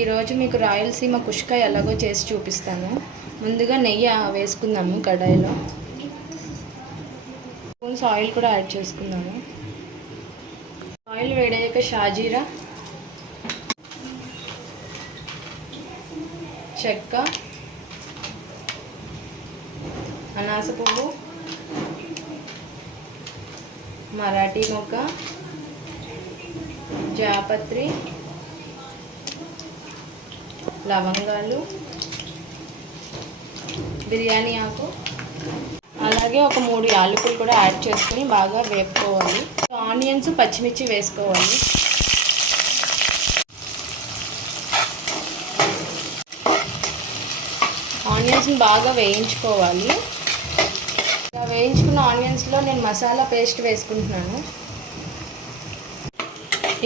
ఈరోజు మీకు రాయలసీమ కుష్కా ఎలాగో చేసి చూపిస్తాను. ముందుగా నెయ్యి వేసుకుందాము కడాయిలో. స్పూన్స్ ఆయిల్ కూడా యాడ్ చేసుకుందాము. ఆయిల్ వేడయ్యాక షాజీరా, చెక్క, అనాస పువ్వు, మరాఠీ మొగ్గ, జాపత్రి, లవంగాలు, బిర్యానీ ఆకు, అలాగే ఒక 3 యాలకులు కూడా యాడ్ చేసుకుని బాగా వేపుకోవాలి. ఆనియన్స్, పచ్చిమిర్చి వేసుకోవాలి. ఆనియన్స్ని బాగా వేయించుకోవాలి. ఇలా వేయించుకున్న ఆనియన్స్లో నేను మసాలా పేస్ట్ వేసుకుంటున్నాను.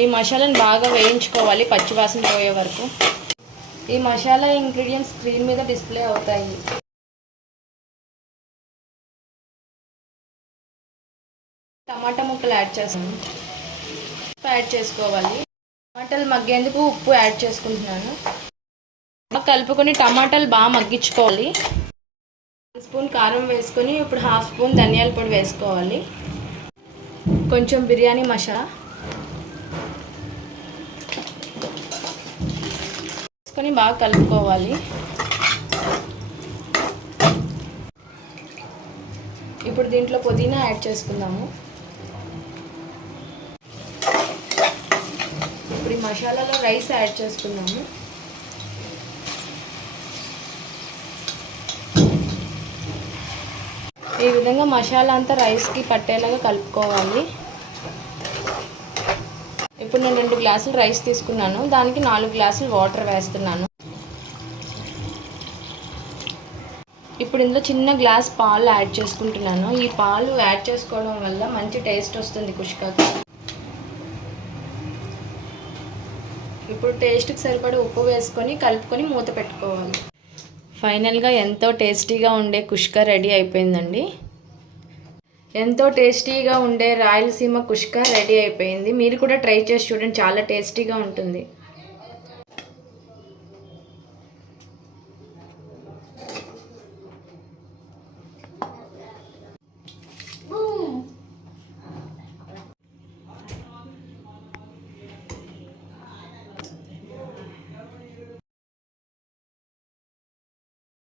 ఈ మసాలాను బాగా వేయించుకోవాలి పచ్చివాసన పోయే వరకు. ఈ మసాలా ఇంగ్రీడియంట్స్ స్క్రీన్ మీద డిస్ప్లే అవుతాయి. టమాటా ముక్కలు యాడ్ చేస్తాను. యాడ్ చేసుకోవాలి. టమాటాలు మగ్గేందుకు ఉప్పు యాడ్ చేసుకుంటున్నాను. కలుపుకొని టమాటాలు బాగా మగ్గించుకోవాలి. 1 స్పూన్ కారం వేసుకొని ఇప్పుడు 1/2 స్పూన్ ధనియాల పొడి వేసుకోవాలి. కొంచెం బిర్యానీ మసాలా వేసుకొని బాగా కలుపుకోవాలి. ఇప్పుడు దీంట్లో పుదీనా యాడ్ చేసుకుందాము. ఇప్పుడు ఈ మసాలాలో రైస్ యాడ్ చేసుకుందాము. ఈ విధంగా మసాలా అంతా రైస్కి పట్టేలాగా కలుపుకోవాలి. ఇప్పుడు నేను 2 గ్లాసులు రైస్ తీసుకున్నాను. దానికి 4 గ్లాసులు వాటర్ వేస్తున్నాను. ఇప్పుడు ఇందులో చిన్న గ్లాస్ పాలు యాడ్ చేసుకుంటున్నాను. ఈ పాలు యాడ్ చేసుకోవడం వల్ల మంచి టేస్ట్ వస్తుంది కుష్కాకి. ఇప్పుడు టేస్ట్కి సరిపడా ఉప్పు వేసుకొని కలుపుకొని మూత పెట్టుకోవాలి. ఫైనల్గా ఎంతో టేస్టీగా ఉండే కుష్కా రెడీ అయిపోయిందండి. ఎంతో టేస్టీగా ఉండే రాయలసీమ కుష్కా రెడీ అయిపోయింది. మీరు కూడా ట్రై చేసి చూడండి, చాలా టేస్టీగా ఉంటుంది.